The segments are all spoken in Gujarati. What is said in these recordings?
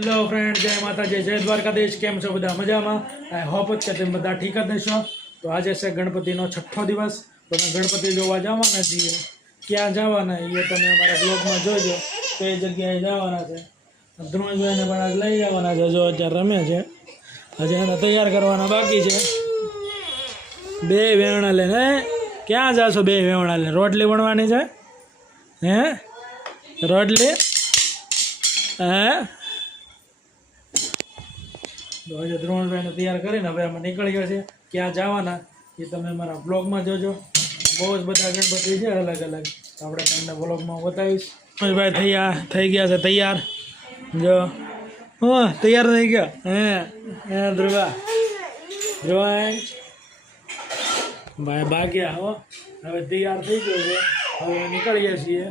હેલો ફ્રેન્ડ, જય માતાજી, જય દ્વારકાધીશ. કેમ છો બધા? મજામાં? આઈ હોપ કે તમે બધા ઠીક જ હશો. તો આજે છે ગણપતિનો 6થો દિવસ. તો અમે ગણપતિ જોવા જવાના છીએ. ક્યાં જવાના એ તમે અમારા બ્લોગમાં જોજો. તો એ જગ્યાએ જવાના છે. ધ્રુવભાઈને પણ આજ લઈ જવાના છે. જો અત્યારે રમે છે. હજી એને તૈયાર કરવાના બાકી છે. બે વેવણા લઈને ક્યાં જાશો? બે વેવણા લઈને રોટલી વણવાની છે. હે રોટલી? હે? તો હજુ દ્રોણભાઈને તૈયાર કરીને હવે અમે નીકળીએ છીએ. ક્યાં જવાના એ તમે અમારા બ્લોગમાં જોજો. બહુ જ બધા ગણપતિ છે અલગ અલગ. તો આપણે તમને બ્લોગમાં બતાવીશ. ભાઈ થઈ ગયા છે તૈયાર. જો તૈયાર થઈ ગયા. હે ધ્રુવા ભાઈ ભાગ્યા હો. હવે તૈયાર થઈ ગયો છે. હવે નીકળીએ છીએ.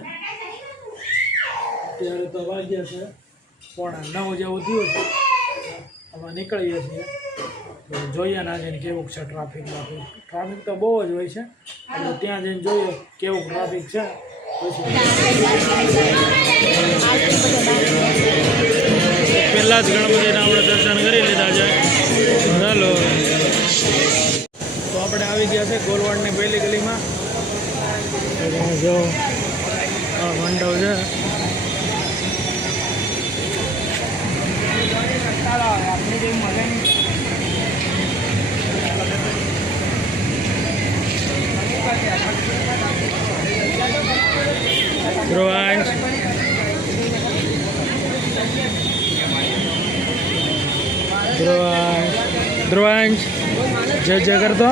અત્યારે તો વાગ્યા છે 8:45 જેવું થયું છે. અમે નીકળીએ છીએ. તો જોઈએ ના જઈને કેવું છે ટ્રાફિક તો બહુ જ હોય છે. એટલે ત્યાં જઈને જોઈએ કેવું ટ્રાફિક છે. પહેલાં જ ગણપતિના આપણે દર્શન કરી લીધા છે. ચાલો તો આપણે આવી ગયા છે ગોલવાડની પહેલી ગલીમાં. જો મંડપ છે. ધ્રુવાંશ જય કરતો.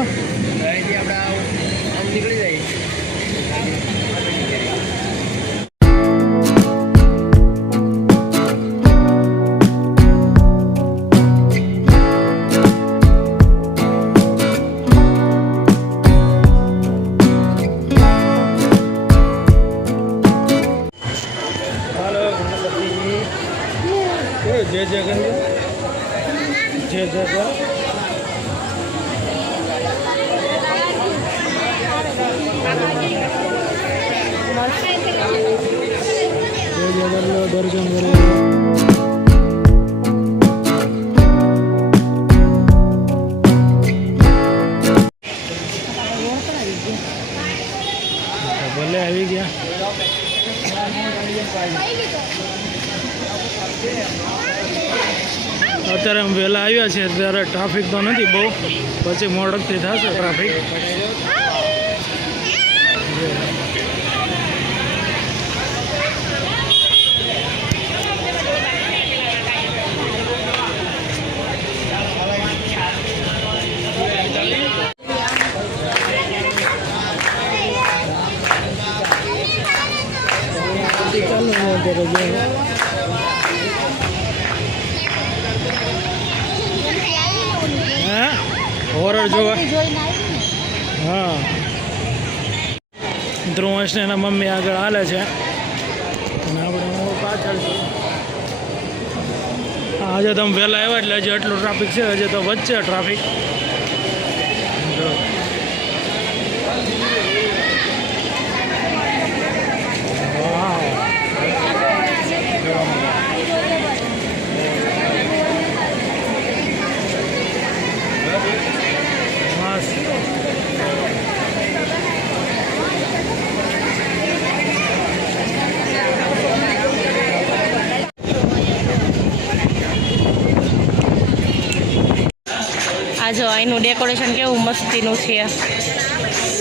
जय जगन जय जगन जय जगन लो दर्शन करे. भले આવી ગયા. અત્યારે અમે વહેલા આવ્યા છીએ ત્યારે ટ્રાફિક તો નથી બહુ. પછી મોડકથી થશે ટ્રાફિક. હોરર જોવા. હા, ધ્રુવંશને એના મમ્મી આગળ હાલે છે અને આપણે પાછળ છે. આજે તમે વહેલા આવ્યા એટલે હજી આટલું ટ્રાફિક છે. હજી તો વચ્ચે ટ્રાફિક. આ જો અહીંનું ડેકોરેશન કેવું મસ્તીનું છે.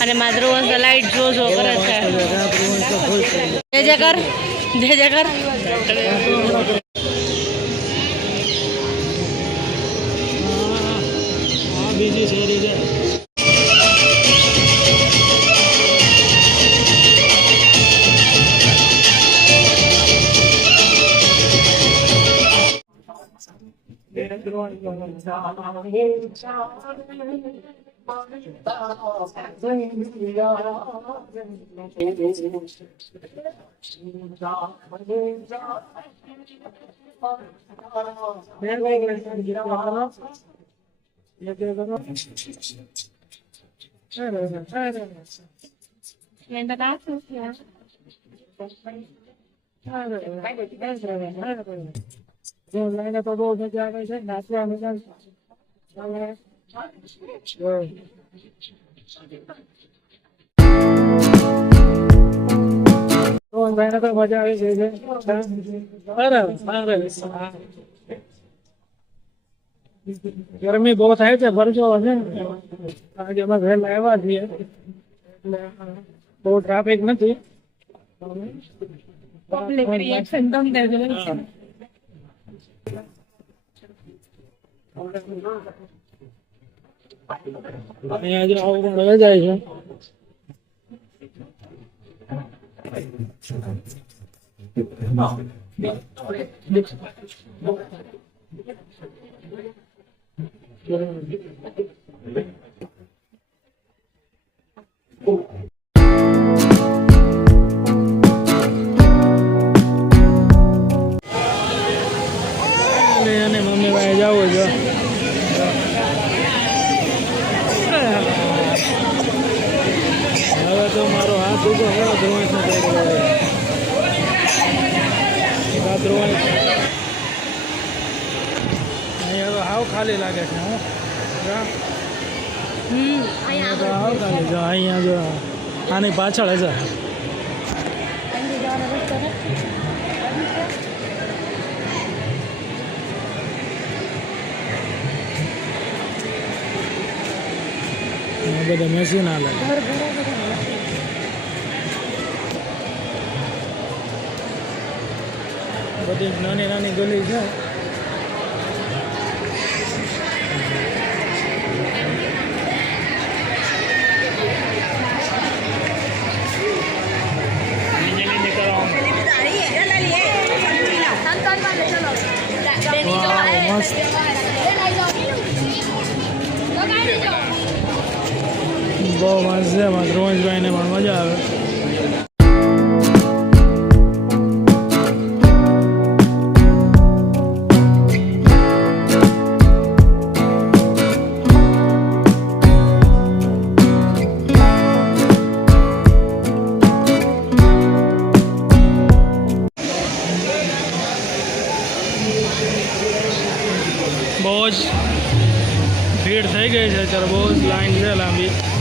અને માધ્રુવંશ લાઈટ જો કરે છે. જય જય કર. બીજી શેરી છે. લઈને તો બહુ મજા આવે છે નાચવા મજા ભાઈને તો મજા આવી છે ગરમી બહુ થાય છે ભરજો હશે આજે અમે વહેલા આવ્યા છીએ એટલે બહુ ટ્રાફિક નથી પબ્લિક રિએક્શન તમને અહીંયા જો આવું પણ રહી જાય છે અને મમ્મી ભાઈ જાવ છો હવે તો મારો હાથ ઉભો થયો ધ્રુવાંશ નો ધ્રુવાંશ અહીંયા તો હાવ ખાલી લાગે છે હું અહીંયા તો હાવ ખાલી જો અહીંયા જો આની પાછળ હશે બધા મશીન હાલે બધી નાની નાની ગલી છે બહુ મસ્ત છે એમાં ધ્રુવંશભાઈને પણ મજા આવે બહુ જ ભીડ થઈ ગઈ છે અત્યારે બહુ જ લાઈન છે લાંબી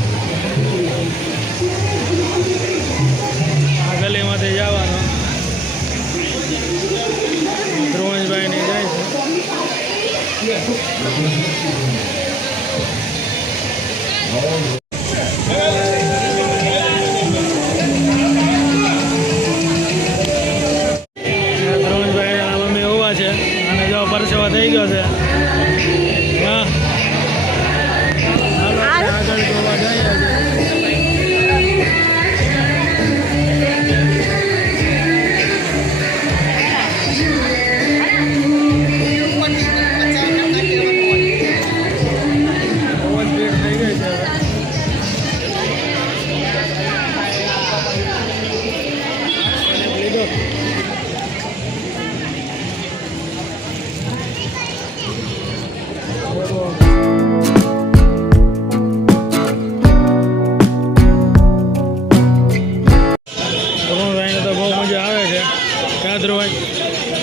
આ ગલીમાંથી જવાનો ધ્રુવંશભાઈની જાય છે ધ્રુવંશભાઈ મમ્મી ઉભા છે અને જો પરસેવા થઈ ગયો છે હા આગળ જોવા જઈએ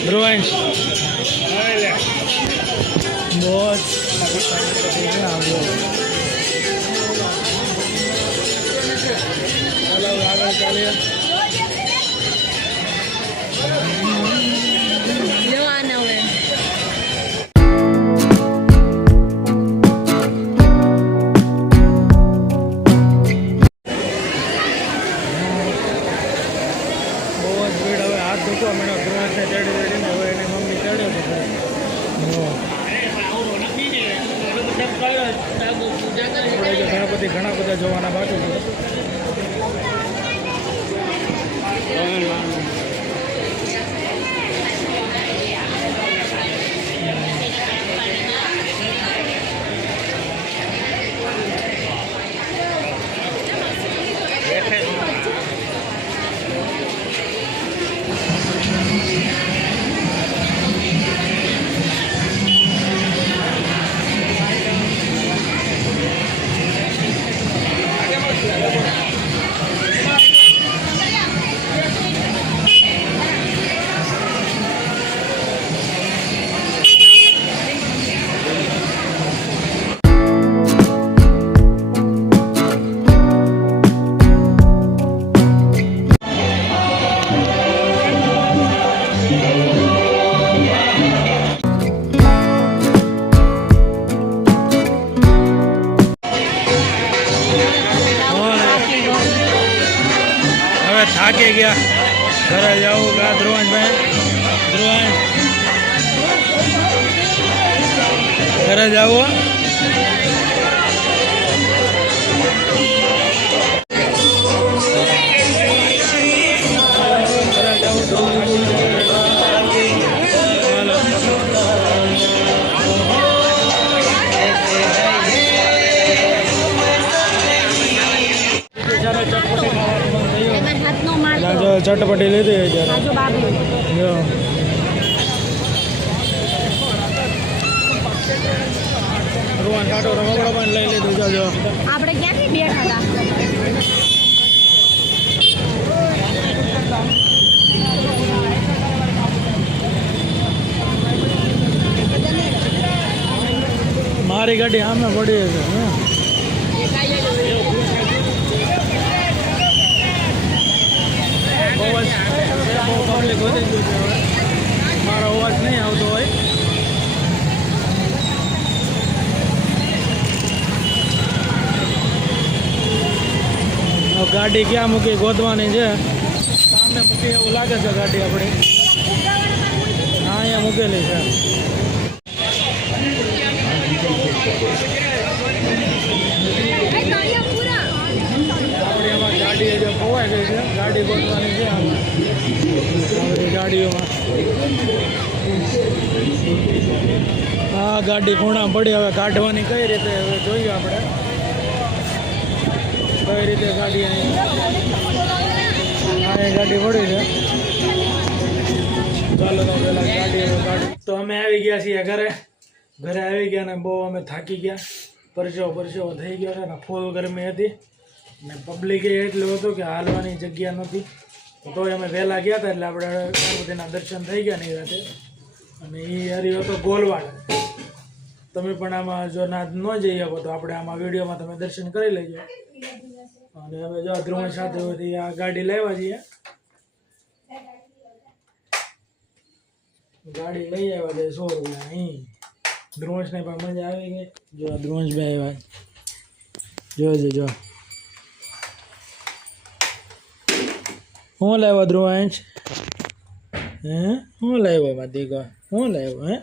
ધ્રુવંશ બહુ આગળ ચાલીએ ધૂકવા મળ્યો ધ્રુવંશને ચડી ચડીને હવે એની મમ્મી ચડ્યો છે ગણપતિ ઘણા બધા જોવાના બાકી છે ઘરે જવું કા ધ્રુવંશભાઈ? ધ્રુવંશ ઘરે જવું? ચટપટી લીધી અત્યારે જો રૂવાન કાંટો રમકડો પણ લઈ લીધું જો આપણે ક્યાંથી બેઠા હતા? મારી ગાડી સામે પડી છે બહુ પબ્લિક વધી ગયું છે હવે મારો અવાજ નહીં આવતો હોય ગાડી ક્યાં મૂકી ગોતવાની છે સામે મૂકી એવું લાગે છે ગાડી આપણે હા અહીંયા મૂકેલી છે આપણે એમાં ગાડી જો ખોવાઈ ગઈ છે ગાડી ગોતવાની છે આમાં બધી ગાડીઓમાં હા ગાડી ખૂણા પડી હવે કાઢવાની કઈ રીતે હવે જોઈએ આપણે કઈ રીતે ગાડી અહીંયા ગાડી પડી છે ચાલો તો પેલા ગાડી તો અમે આવી ગયા છીએ ઘરે આવી ગયા ને બહુ અમે થાકી ગયા પરસેવો થઈ ગયો છે ને ફૂલ ગરમી હતી ને પબ્લિક એટલું હતું કે હાલવાની જગ્યા નથી તોય અમે વહેલા ગયા હતા એટલે આપણે ગણપતિના દર્શન થઈ ગયા નહીં રાતે અને એ હર્યો હતો ગોલવાડ તમે પણ આમાં જો ના ન જઈ શકો તો આપણે આમાં વિડીયોમાં તમે દર્શન કરી લેજો અને હવે જો ધ્રુવ સાથે આ ગાડી લાવ્યા છીએ ગાડી લઈ આવ્યા છે 100 રૂપિયા અહીં ધ્રુવંશને પણ મજા આવી ગઈ જો ધ્રુવંશભાઈ આવ્યા જોજો જો હું લાવ્યો ધ્રુવંશ હે હું લાવ્યો માં દીકો હું લાવ્યો હે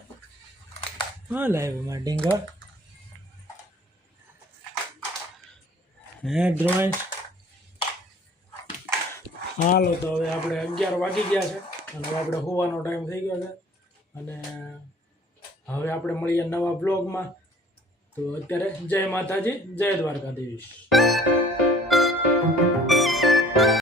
હું લાવ્યો માં ડીંગો હે ધ્રુવંશ હાલો તો હવે આપણે 11 વાગી ગયા છે અને હવે આપણે હોવાનો ટાઈમ થઈ ગયો છે અને હવે આપણે મળીએ નવા બ્લોગમાં તો અત્યારે જય માતાજી જય દ્વારકાધીશ.